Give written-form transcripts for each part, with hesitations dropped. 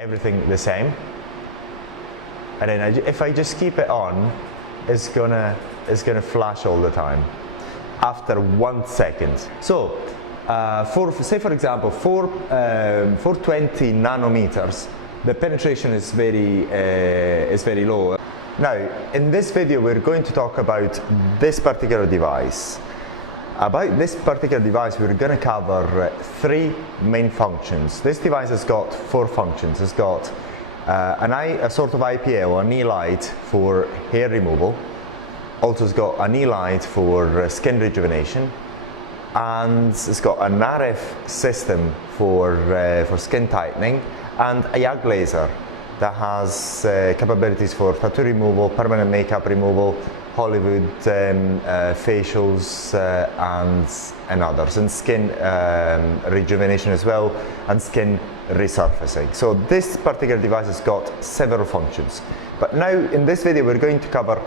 everything the same, and then if I just keep it on, it's gonna flash all the time after 1 second. So for example, for 20 nanometers, the penetration is very low. Now, in this video, we're going to talk about this particular device. About this particular device, we're going to cover 3 main functions. This device has got 4 functions. It's got a sort of IPL, an Elight for hair removal. Also, it's got an Elight for skin rejuvenation, and it's got an RF system for skin tightening, and a YAG laser that has capabilities for tattoo removal, permanent makeup removal, Hollywood facials, and others, and skin rejuvenation as well, and skin resurfacing. So this particular device has got several functions. But now in this video we're going to cover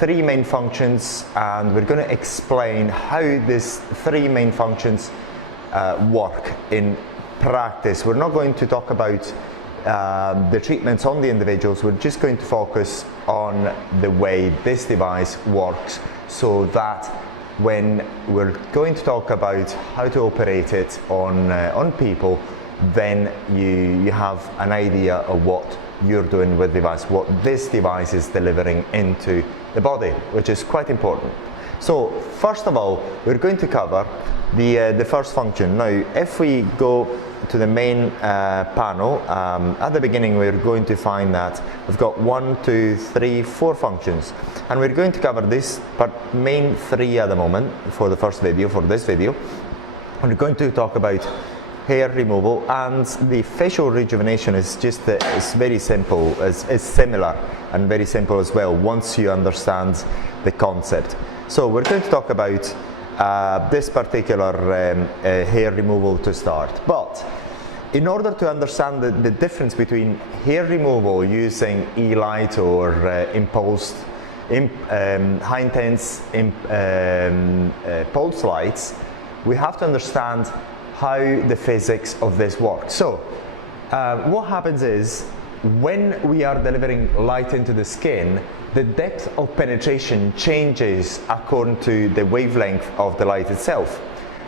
3 main functions, and we're going to explain how these 3 main functions work in practice. We're not going to talk about the treatments on the individuals. We're just going to focus on the way this device works, so that when we're going to talk about how to operate it on people, then you have an idea of what you're doing with the device, what this device is delivering into the body, which is quite important. So first of all, we're going to cover the first function. Now, if we go to the main panel, at the beginning we're going to find that we've got 1, 2, 3, 4 functions, and we're going to cover this main 3 at the moment for the first video, for this video. And we're going to talk about hair removal, and the facial rejuvenation is just it's very simple. It's similar and very simple as well once you understand the concept. So we're going to talk about this particular hair removal to start. But in order to understand the difference between hair removal using Elight or high intense pulse lights, we have to understand how the physics of this works. So what happens is, when we are delivering light into the skin, the depth of penetration changes according to the wavelength of the light itself.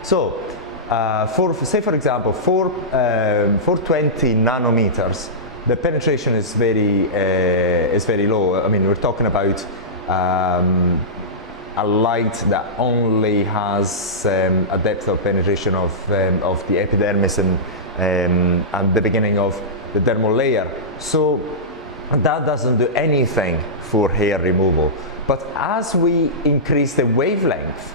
So for example, for 20 nanometers, the penetration is very low. I mean, we're talking about a light that only has a depth of penetration of the epidermis and the beginning of the dermal layer. So that doesn't do anything for hair removal. But as we increase the wavelength,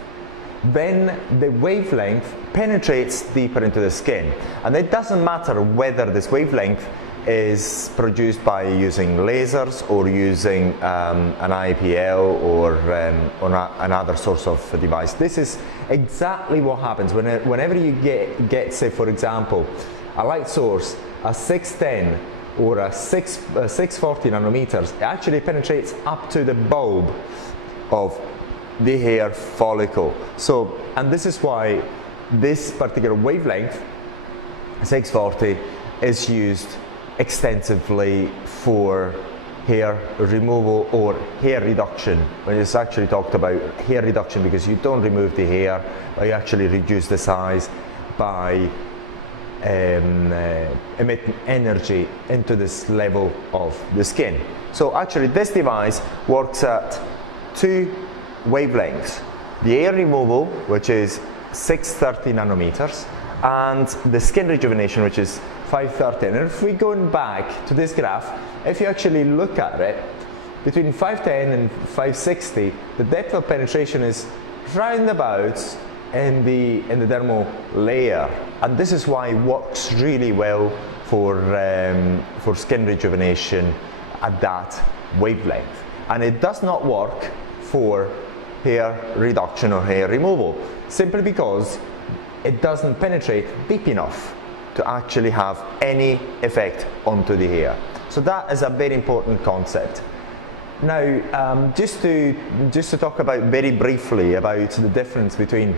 then the wavelength penetrates deeper into the skin. And it doesn't matter whether this wavelength is produced by using lasers or using an IPL or another source of device. This is exactly what happens whenever you get, say for example, a light source, a 610 or a 640 nanometers. It actually penetrates up to the bulb of the hair follicle. So, and this is why this particular wavelength, 640, is used extensively for hair removal or hair reduction. When it's actually talked about hair reduction, because you don't remove the hair, but you actually reduce the size by emitting energy into this level of the skin. So actually this device works at 2 wavelengths: the hair removal, which is 630 nanometers, and the skin rejuvenation, which is 530. And if we're going back to this graph, if you actually look at it, between 510 and 560, the depth of penetration is round about in the dermal layer, and this is why it works really well for skin rejuvenation at that wavelength. And it does not work for hair reduction or hair removal, simply because it doesn't penetrate deep enough to actually have any effect onto the hair. So that is a very important concept. Now, just to talk about very briefly about the difference between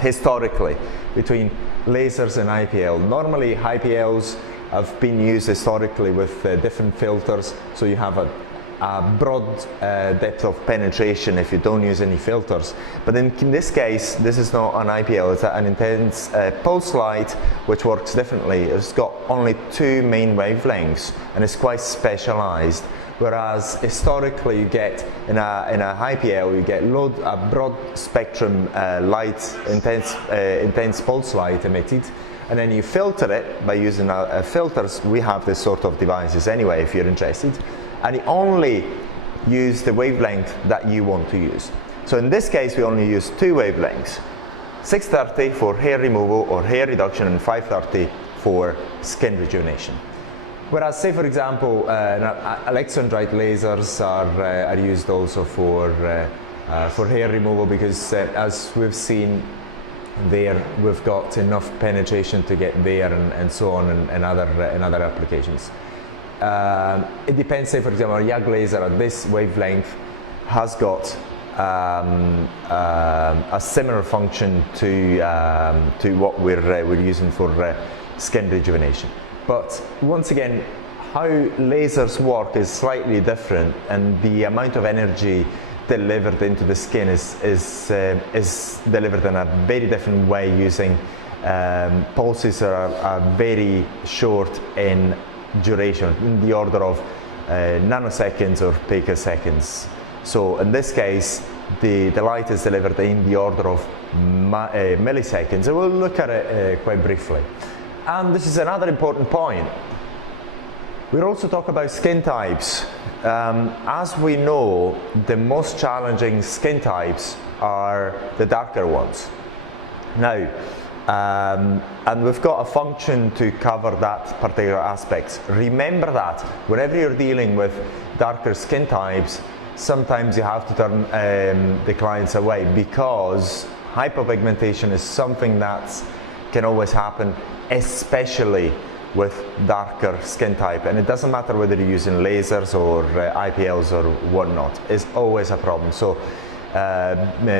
historically between lasers and IPL. Normally IPLs have been used historically with different filters, so you have a broad depth of penetration if you don't use any filters. But in this case, this is not an IPL, it's an intense pulse light, which works differently. It's got only 2 main wavelengths and it's quite specialized. Whereas historically you get in a IPL you get a broad spectrum light, intense pulse light emitted, and then you filter it by using filters. We have this sort of devices anyway if you're interested, and you only use the wavelength that you want to use. So in this case we only use 2 wavelengths, 630 for hair removal or hair reduction and 530 for skin rejuvenation. Whereas, say for example, electron-dried lasers are used also for hair removal, because as we've seen there, we've got enough penetration to get there and so on in other applications. It depends. Say for example, a YAG laser at this wavelength has got a similar function to what we're using for skin rejuvenation. But once again, how lasers work is slightly different, and the amount of energy delivered into the skin is delivered in a very different way, using pulses are very short in duration, in the order of nanoseconds or picoseconds. So in this case, the light is delivered in the order of milliseconds, and we'll look at it quite briefly. And this is another important point. We'll also talk about skin types. As we know, the most challenging skin types are the darker ones. Now, and we've got a function to cover that particular aspect. Remember that whenever you're dealing with darker skin types, sometimes you have to turn the clients away, because hypopigmentation is something that can always happen, especially with darker skin type. And it doesn't matter whether you're using lasers or IPLs or whatnot, it's always a problem. So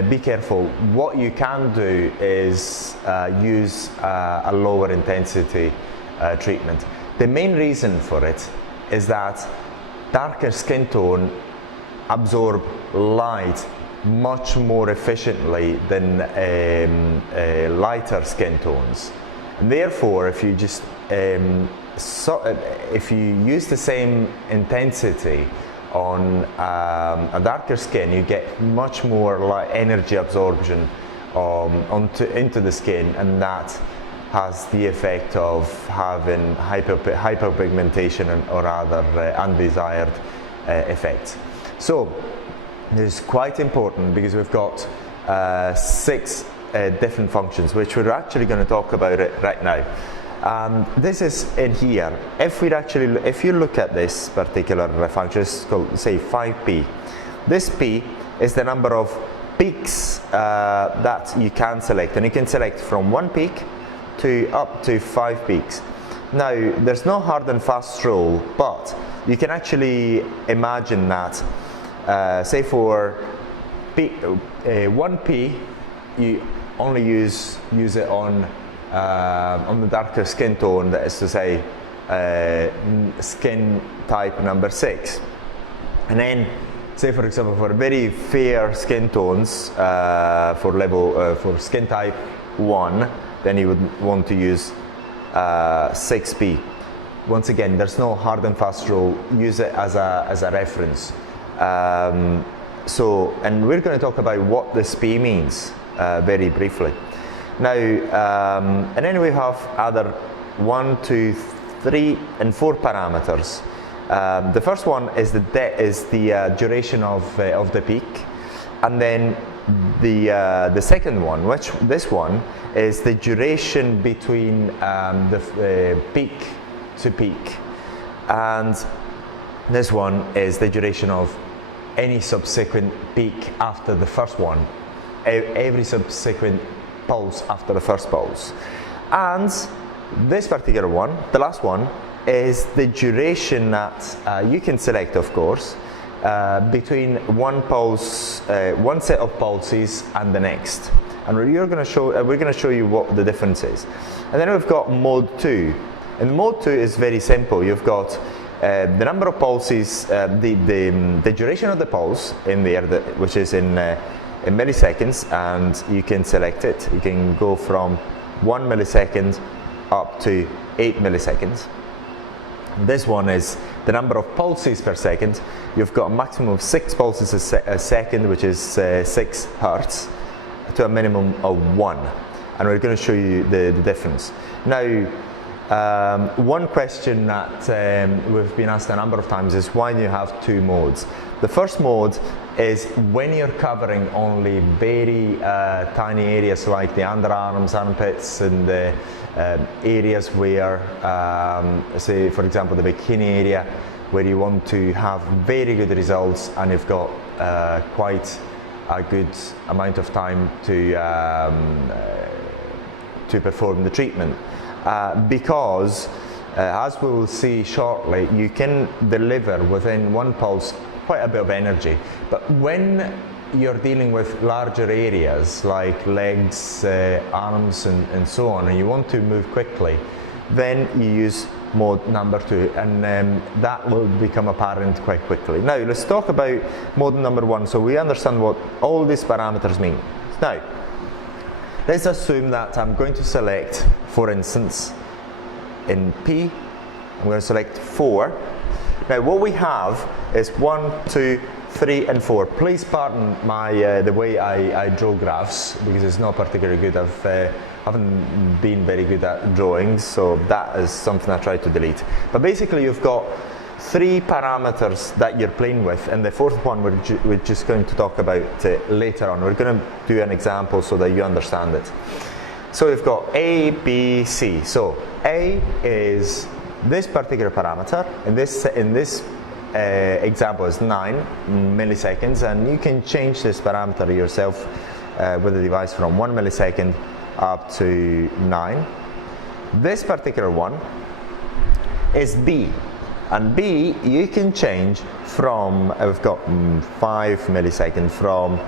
be careful. What you can do is use a lower intensity treatment. The main reason for it is that darker skin tone absorb light much more efficiently than lighter skin tones. And therefore, if you just if you use the same intensity on a darker skin, you get much more energy absorption into the skin, and that has the effect of having hyperpigmentation or other undesired effects. So this is quite important, because we've got 6 different functions, which we're actually going to talk about it right now. This is in here. If you look at this particular function, it's called, say, 5p. This p is the number of peaks that you can select, and you can select from 1 peak to up to 5 peaks. Now, there's no hard and fast rule, but you can actually imagine that, say for 1p, you only use it on the darker skin tone, that is to say skin type number 6. And then, say for example, for very fair skin tones, for skin type 1, then you would want to use 6p. Once again, there's no hard and fast rule. Use it as a reference. And we're going to talk about what this p means very briefly. Now, and then we have other 1, 2, 3, and 4 parameters. The first one is the duration of the peak, and then the second one, this one is the duration between the peak to peak, and this one is the duration of any subsequent peak after the first one, every subsequent pulse after the first pulse. And this particular one, the last one, is the duration that you can select, of course, between one set of pulses and the next. And we're going to show you what the difference is. And then we've got mode 2. In mode 2 is very simple. You've got the number of pulses, the duration of the pulse in there, which is in milliseconds, and you can select it. You can go from 1 millisecond up to 8 milliseconds. This one is the number of pulses per second. You've got a maximum of 6 pulses a second, which is 6 hertz, to a minimum of 1. And we're going to show you the difference. Now, one question that we've been asked a number of times is why do you have 2 modes? The first mode is when you're covering only very tiny areas like the underarms, armpits, and the areas where, say for example, the bikini area, where you want to have very good results and you've got quite a good amount of time to perform the treatment. Because as we will see shortly, you can deliver within 1 pulse quite a bit of energy. But when you're dealing with larger areas like legs, arms, and so on, and you want to move quickly, then you use mode number 2, and that will become apparent quite quickly. Now let's talk about mode number 1, so we understand what all these parameters mean. Now, let's assume that I'm going to select, for instance, in P, I'm going to select 4. Now what we have is 1, 2, 3 and 4. Please pardon my the way I draw graphs, because it's not particularly good. I haven't been very good at drawing, so that is something I try to delete. But basically you've got 3 parameters that you're playing with, and the 4th one we're just going to talk about later on. We're going to do an example so that you understand it. So we've got A, B, C. So A is this particular parameter, and this example is 9 milliseconds, and you can change this parameter yourself with the device from 1 millisecond up to 9. This particular one is B, and B you can change from, we've got 5 millisecond, from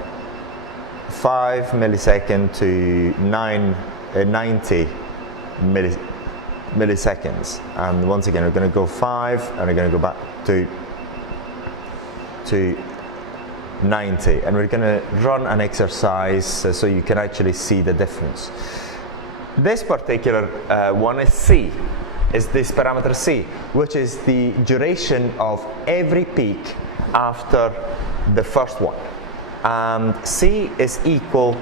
5 millisecond to 90 milliseconds. And once again, we're going to go 5, and we're going to go back to 90, and we're going to run an exercise so you can actually see the difference. This particular one is C, is this parameter C, which is the duration of every peak after the first one. And C is equal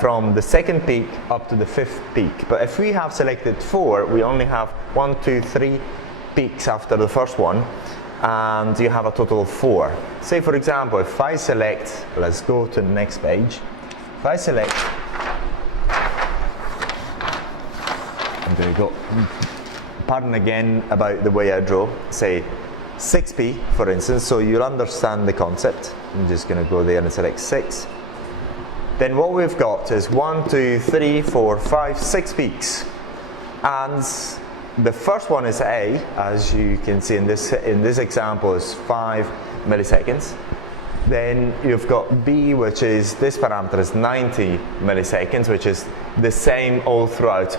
from the second peak up to the 5th peak. But if we have selected 4, we only have 1, 2, 3 peaks after the first one, and you have a total of 4. Say for example, if I select, let's go to the next page. If I select, and there you go. Pardon again about the way I draw. Say 6p, for instance, so you'll understand the concept. I'm just going to go there and select 6. Then what we've got is 1, 2, 3, 4, 5, 6 peaks. And the first one is A, as you can see in this example, is 5 milliseconds. Then you've got B, which is, this parameter is 90 milliseconds, which is the same all throughout.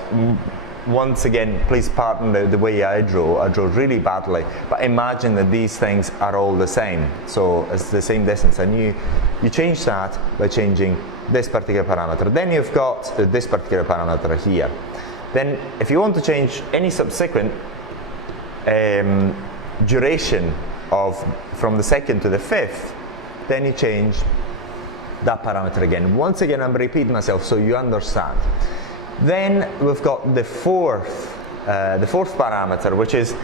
Once again, please pardon the way I draw really badly, but imagine that these things are all the same, so it's the same distance, and you change that by changing this particular parameter. Then you've got this particular parameter here. Then if you want to change any subsequent duration from the 2nd to the 5th, then you change that parameter again. Once again, I'm repeating myself so you understand. Then we've got the fourth parameter, which is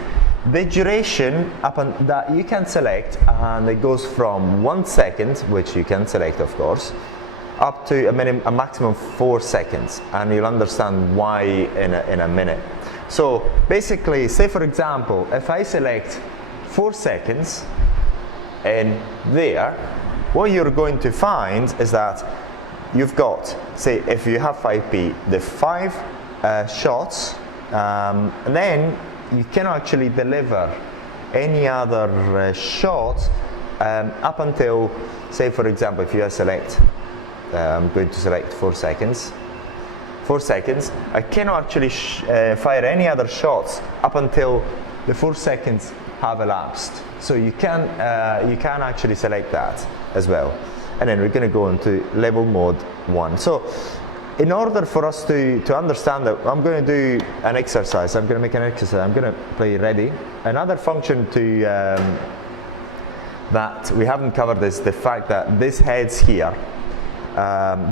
the duration that you can select, and it goes from 1 second, which you can select of course, up to a maximum of 4 seconds, and you'll understand why in a minute. So basically, say for example, if I select 4 seconds in there, what you're going to find is that you've got, say if you have 5p, the 5 shots, and then you can actually deliver any other shot up until, say for example, if you select, I'm going to select 4 seconds. 4 seconds. I cannot actually fire any other shots up until the 4 seconds have elapsed. So you can actually select that as well. And then we're going to go into level mode 1. So in order for us to understand that, I'm going to do an exercise. I'm going to make an exercise. I'm going to play ready. Another function to that we haven't covered is the fact that these heads here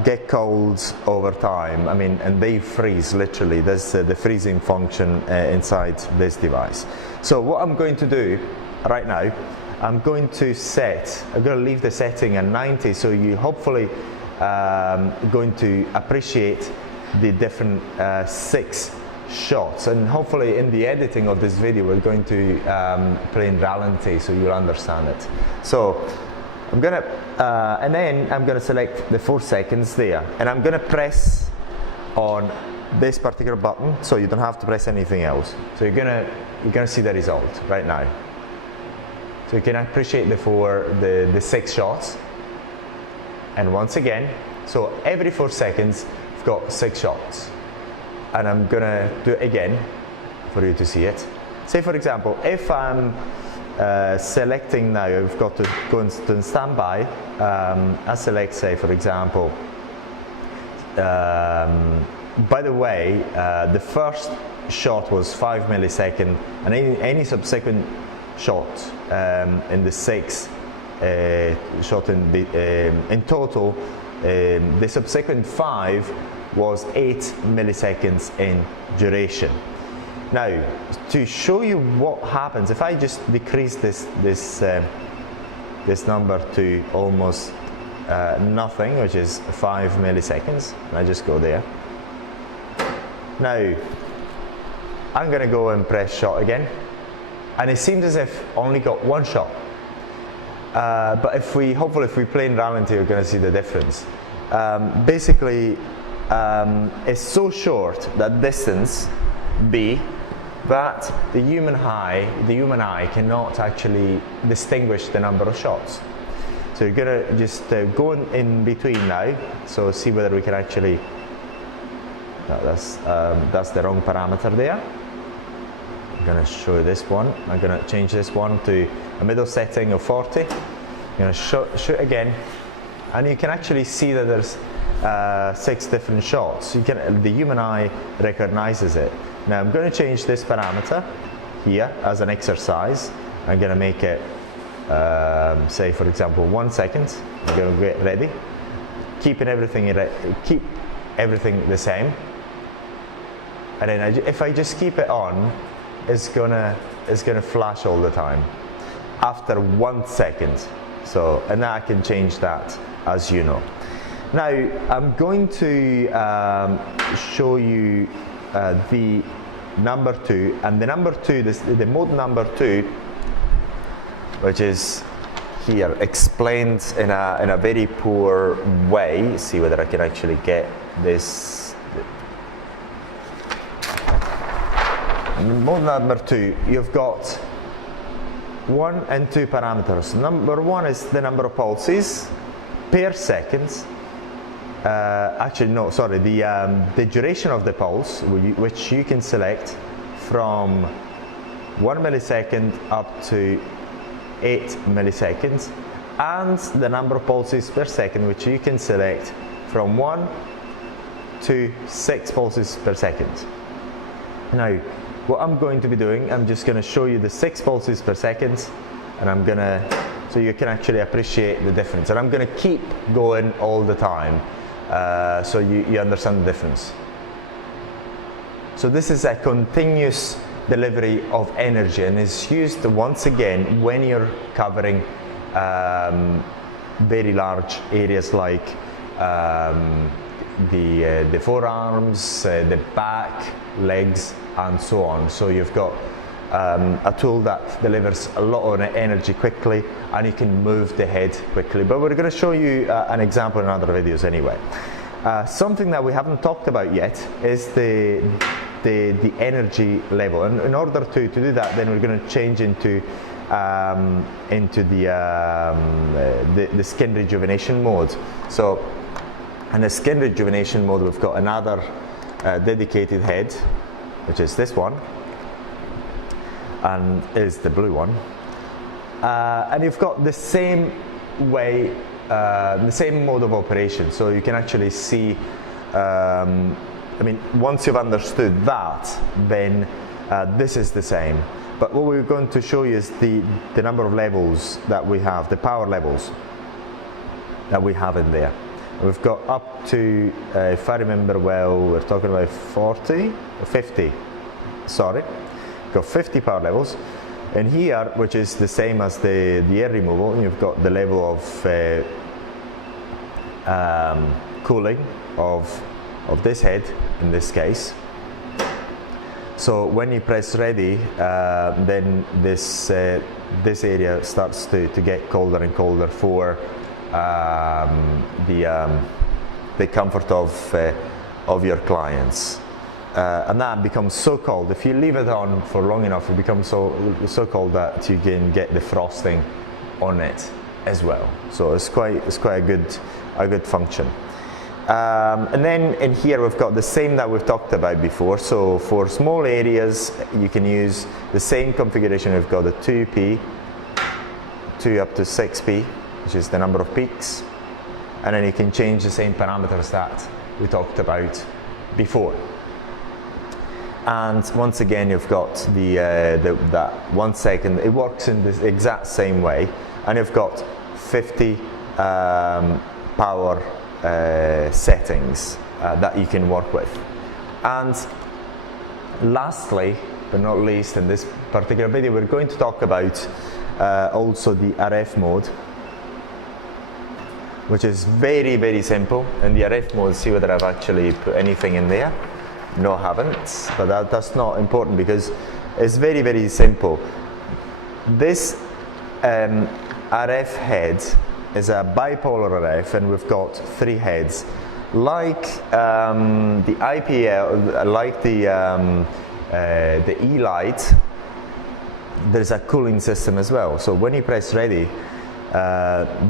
get cold over time. I mean, and they freeze literally. There's the freezing function inside this device. So what I'm going to do right now, I'm going to leave the setting at 90, so you hopefully going to appreciate the different 6 shots, and hopefully in the editing of this video we're going to play in ralenti, so you'll understand it. So I'm gonna and then I'm gonna select the 4 seconds there, and I'm gonna press on this particular button, so you don't have to press anything else. So you're gonna see the result right now. So you can appreciate the 6 shots. And once again, so every 4 seconds, I've got 6 shots. And I'm gonna do it again for you to see it. Say for example, if I'm selecting now, I've got to go into standby. I select, say for example, by the way, the first shot was 5 milliseconds, and any subsequent shot in the 6 shot in total, the subsequent 5 was 8 milliseconds in duration. Now, to show you what happens if I just decrease this number to almost nothing, which is 5 milliseconds, and I just go there. Now, I'm going to go and press shot again, and it seems as if I only got 1 shot. But hopefully if we play in ralenti, you're going to see the difference. Basically, it's so short, that distance B, that the human eye cannot actually distinguish the number of shots. So you're going to just go in between now, so see whether we can actually, no, that's the wrong parameter there. I'm going to show you this one. I'm going to change this one to a middle setting of 40. I'm going to shoot again, and you can actually see that there's 6 different shots. The human eye recognizes it. Now I'm going to change this parameter here as an exercise. I'm going to make it, say for example, 1 second. I'm going to get ready, keep everything the same, and then if I just keep it on, it's gonna flash all the time after 1 second. So, and now I can change that, as you know. Now I'm going to show you the number 2, and the number 2, the mode number 2, which is here explained in a very poor way. See whether I can actually get this. Mode number 2, you've got 1 and 2 parameters. Number 1 is the number of pulses per second. Actually, no, sorry, the duration of the pulse, which you can select from 1 millisecond up to 8 milliseconds, and the number of pulses per second, which you can select from 1 to 6 pulses per second. Now, what I'm going to be doing, I'm just going to show you the 6 pulses per second, and so you can actually appreciate the difference. And I'm going to keep going all the time, so you understand the difference. So this is a continuous delivery of energy, and is used once again when you're covering very large areas like the forearms, the back, legs, and so on. So you've got a tool that delivers a lot of energy quickly, and you can move the head quickly. But we're going to show you an example in other videos anyway. Something that we haven't talked about yet is the energy level, and in order to do that, then we're going to change into the skin rejuvenation mode. So in the skin rejuvenation mode, we've got another dedicated head, which is this one, and is the blue one. And you've got the same way, the same mode of operation, so you can actually see, I mean, once you've understood that, then this is the same. But what we're going to show you is the number of levels that we have, the power levels that we have in there. We've got up to, if I remember well, we're talking about 40 or 50, sorry. We've got 50 power levels. And here, which is the same as the air removal, you've got the level of cooling of this head in this case. So when you press ready, then this area starts to get colder and colder for the comfort of your clients. And that becomes so cold. If you leave it on for long enough, it becomes so cold that you can get the frosting on it as well. So it's quite a good function. And then in here we've got the same that we've talked about before. So for small areas, you can use the same configuration. We've got the 2P, 2 up to 6P, which is the number of peaks, and then you can change the same parameters that we talked about before. And once again, you've got that 1 second. It works in the exact same way, and you've got 50 power settings that you can work with. And lastly, but not least, in this particular video, we're going to talk about also the RF mode, which is very, very simple. In the RF mode, see whether I've actually put anything in there. No, I haven't, but that's not important because it's very, very simple. This RF head is a bipolar RF, and we've got 3 heads. Like the IPL, like the Elight, there's a cooling system as well. So when you press ready,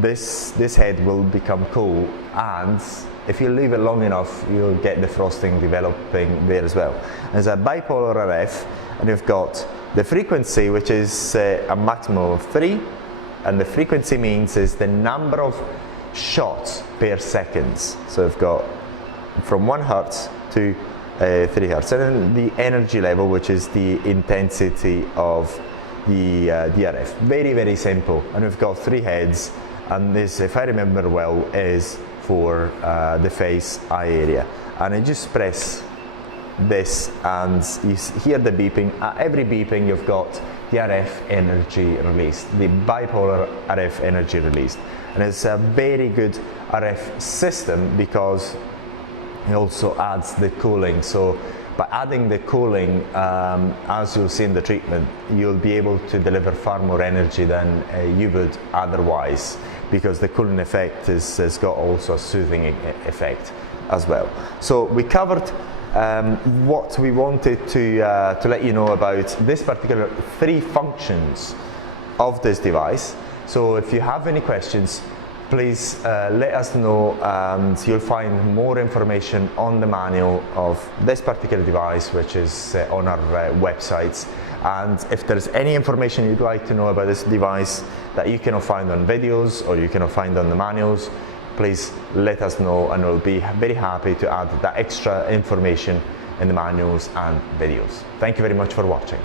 this head will become cool, and if you leave it long enough, you'll get the frosting developing there as well. There's a bipolar RF, and you've got the frequency, which is a maximum of 3, and the frequency means is the number of shots per second. So we've got from 1 Hertz to 3 Hertz, and then the energy level, which is the intensity of the RF. Very, very simple. And we've got 3 heads, and this, if I remember well, is for the face eye area. And I just press this, and you hear the beeping. At every beeping, you've got the RF energy released, the bipolar RF energy released. And it's a very good RF system because it also adds the cooling. So by adding the cooling, as you'll see in the treatment, you'll be able to deliver far more energy than you would otherwise, because the cooling effect has got also a soothing effect as well. So we covered what we wanted to let you know about this particular 3 functions of this device. So if you have any questions, please let us know, and you'll find more information on the manual of this particular device, which is on our websites. And if there's any information you'd like to know about this device that you cannot find on videos or you cannot find on the manuals, please let us know, and we'll be very happy to add that extra information in the manuals and videos. Thank you very much for watching.